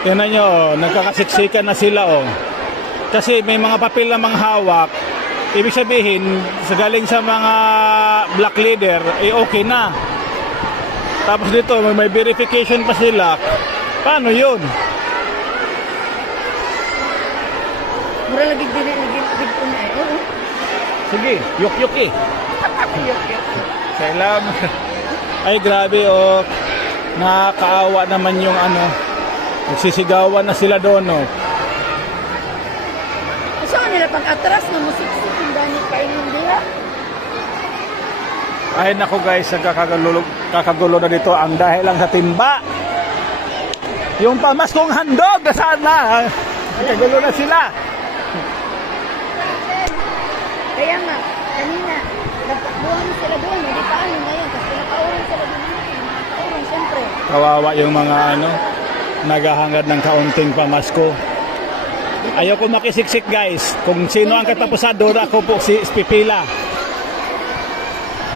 Tingnan nyo, oh, nagkakasiksikan na sila, oh. Kasi may mga papel na manghawak. Ibig sabihin, sa galing sa mga black leader, okay na. Tapos dito, may verification pa sila. Paano yun? Mura lagi din ko na eh. Oo. Sige, yok-yok eh. Yok-yok. Salamat. Ay, grabe, oh. Nakakaawa naman yung ano. Nagsisigawan na sila doon, oh. Saan nila pag-atras na musiksik yung dani pa inyong diha? Ay, naku guys, kakagulo na dito ang dahil lang sa timba. Yung pamaskong handog na sana. Kakagulo na sila. Kaya nga, kanina, nagtakbuhan sila doon. Hindi paano ngayon. Kasi nakauran sila doon. Nakauran, siyempre. Kawawa yung mga ano, naghahangad ng kaunting pamasko. Ayoko makisiksik guys. Kung sino ang katapusado, ako po si Pipila.